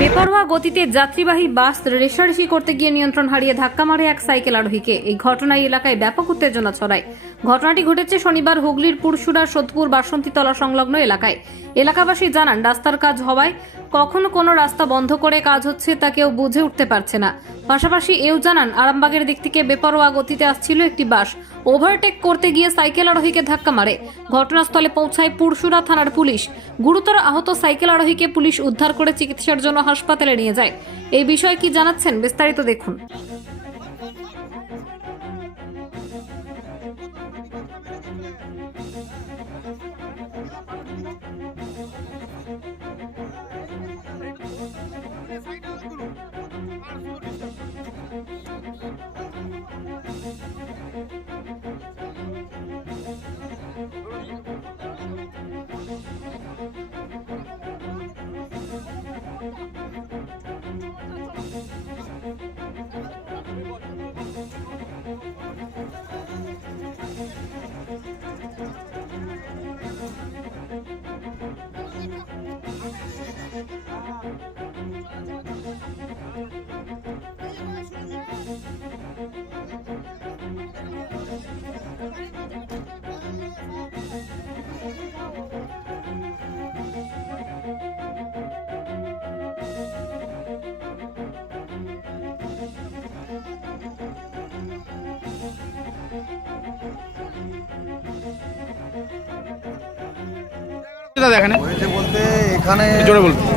বেপরোয়া গতিতে যাত্রীবাহী বাস রেষারেষি করতে গিয়ে নিয়ন্ত্রণ হারিয়ে ধাক্কা মারে এক সাইকেল আরোহীকে। এই ঘটনায় এলাকায় ব্যাপক উত্তেজনা ছড়ায়। ঘটনাটি ঘটেছে শনিবার হুগলির পুরসুরা সোদপুর বাসন্তীতলা সংলগ্ন এলাকায়। এলাকাবাসী জানান, রাস্তার কাজ হওয়ায় কখনো কোনো রাস্তা বন্ধ করে কাজ হচ্ছে তা কেউ বুঝে উঠতে পারছে না। পাশাপাশি এও জানান, আরামবাগের দিক থেকে বেপরোয়া গতিতে আসছিল একটি বাস ওভারটেক করতে গিয়ে সাইকেল আরোহীকে ধাক্কা মারে। ঘটনাস্থলে পৌঁছায় পুরসুরা থানার পুলিশ। গুরুতর আহত সাইকেল আরোহীকে পুলিশ উদ্ধার করে চিকিৎসার জন্য হাসপাতালে নিয়ে যায়। এই বিষয়ে কি জানাচ্ছেন বিস্তারিত দেখুন।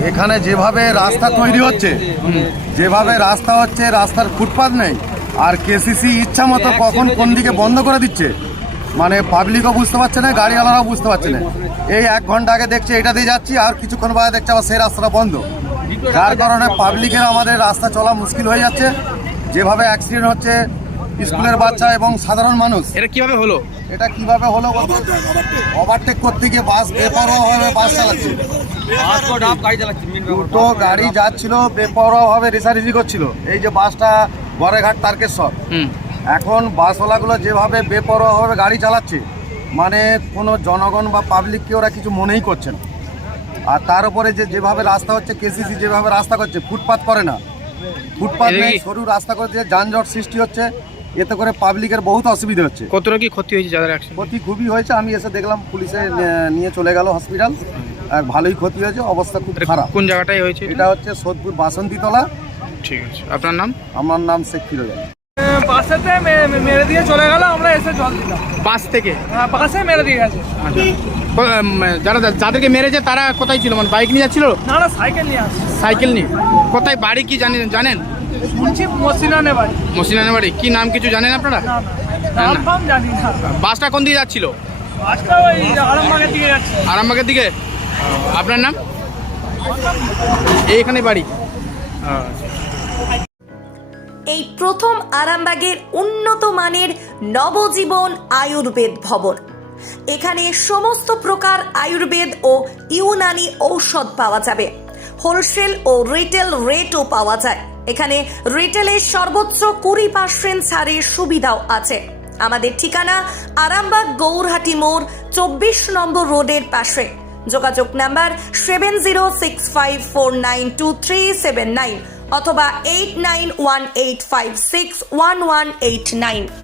এখানে যেভাবে রাস্তা তৈরি হচ্ছে, রাস্তার ফুটপাথ নেই, আর কেসিসি ইচ্ছা মতো কখন কোন দিকে বন্ধ করে দিচ্ছে, মানে পাবলিকও বুঝতে পারছে না, গাড়িওয়ালারাও বুঝতে পারছে না। এই 1 ঘন্টা আগে দেখছে এটা দিয়ে যাচ্ছি, আর কিছুক্ষণ বাদে দেখছে আবার সেই রাস্তাটা বন্ধ, যার কারণে পাবলিকের আমাদের রাস্তা চলা মুশকিল হয়ে যাচ্ছে। যেভাবে অ্যাক্সিডেন্ট হচ্ছে স্কুলের বাচ্চা এবং সাধারণ মানুষ। এটা কিভাবে হলো ওভারটেক করতে গিয়ে বাস বেপরোয়াভাবে বাস চালাচ্ছে, দুটো গাড়ি যাচ্ছিল বেপরোয়াভাবে রেষারেষি করছিল। এই যে বাসটা গড়েঘাট তারকেশ্বর, এখন বাসওয়ালাগুলো যেভাবে বেপরোয়াভাবে গাড়ি চালাচ্ছে, মানে কোনো জনগণ বা পাবলিককে ওরা কিছু মনেই করছে না। আর তার উপরে যেভাবে রাস্তা হচ্ছে, কেসিসি যেভাবে রাস্তা করছে, ফুটপাথ করে না, ফুটপাথ নেই, সরু রাস্তা করছে, যানজট সৃষ্টি হচ্ছে, এতে করে পাবলিকের বহুত অসুবিধা হচ্ছে। কতটা কি ক্ষতি হয়েছে? যাদের ক্ষতি খুবই হয়েছে, আমি এসে দেখলাম, পুলিশে নিয়ে চলে গেল হসপিটাল, আর ভালোই ক্ষতি হয়েছে, অবস্থা খুব খারাপ। কোন জায়গাটায় হয়েছে? এটা হচ্ছে সোদপুর বাসন্তীতলা। ঠিক আছে, আপনার নাম? আমার নাম শেখ ফিরোজ। বাসেতে মেরে দিয়ে চলে গেল, আমরা এসে জল দিলাম। বাস থেকে? হ্যাঁ, বাসে মেরে দিয়ে গেছে। যাদেরকে মেরেছে তারা কোথায় ছিল? মানে বাইক নিয়ে যাচ্ছিল? না, সাইকেল নিয়ে আসছে। সাইকেল নিয়ে? কোথায় বাড়ি কি জানেন? শুনছি মসিনানে বাড়ি। কি নাম কিছু জানেন আপনারা? নাম জানি না। বাসটা কোন দিকে যাচ্ছিল? বাসটা ওই আরামবাগের দিকে যাচ্ছে। আরামবাগের দিকে? আপনার নাম? এইখানে বাড়ি? এই প্রথম আরামবাগের উন্নত মানের নবজীবন আয়ুর্বেদ ভবন। এখানে সমস্ত প্রকার আয়ুর্বেদ ও ইউনানি ঔষধ পাওয়া যাবে। হোলসেল ও রিটেল রেটও পাওয়া যায়। এখানে রিটেলের সর্বোচ্চ 20% ছাড়ের সুবিধাও আছে। আমাদের ঠিকানা আরামবাগ গৌরহাটি মোড় 24 নম্বর রোডের পাশে। যোগাযোগ নাম্বার 7065492379 অথবা 8918561189।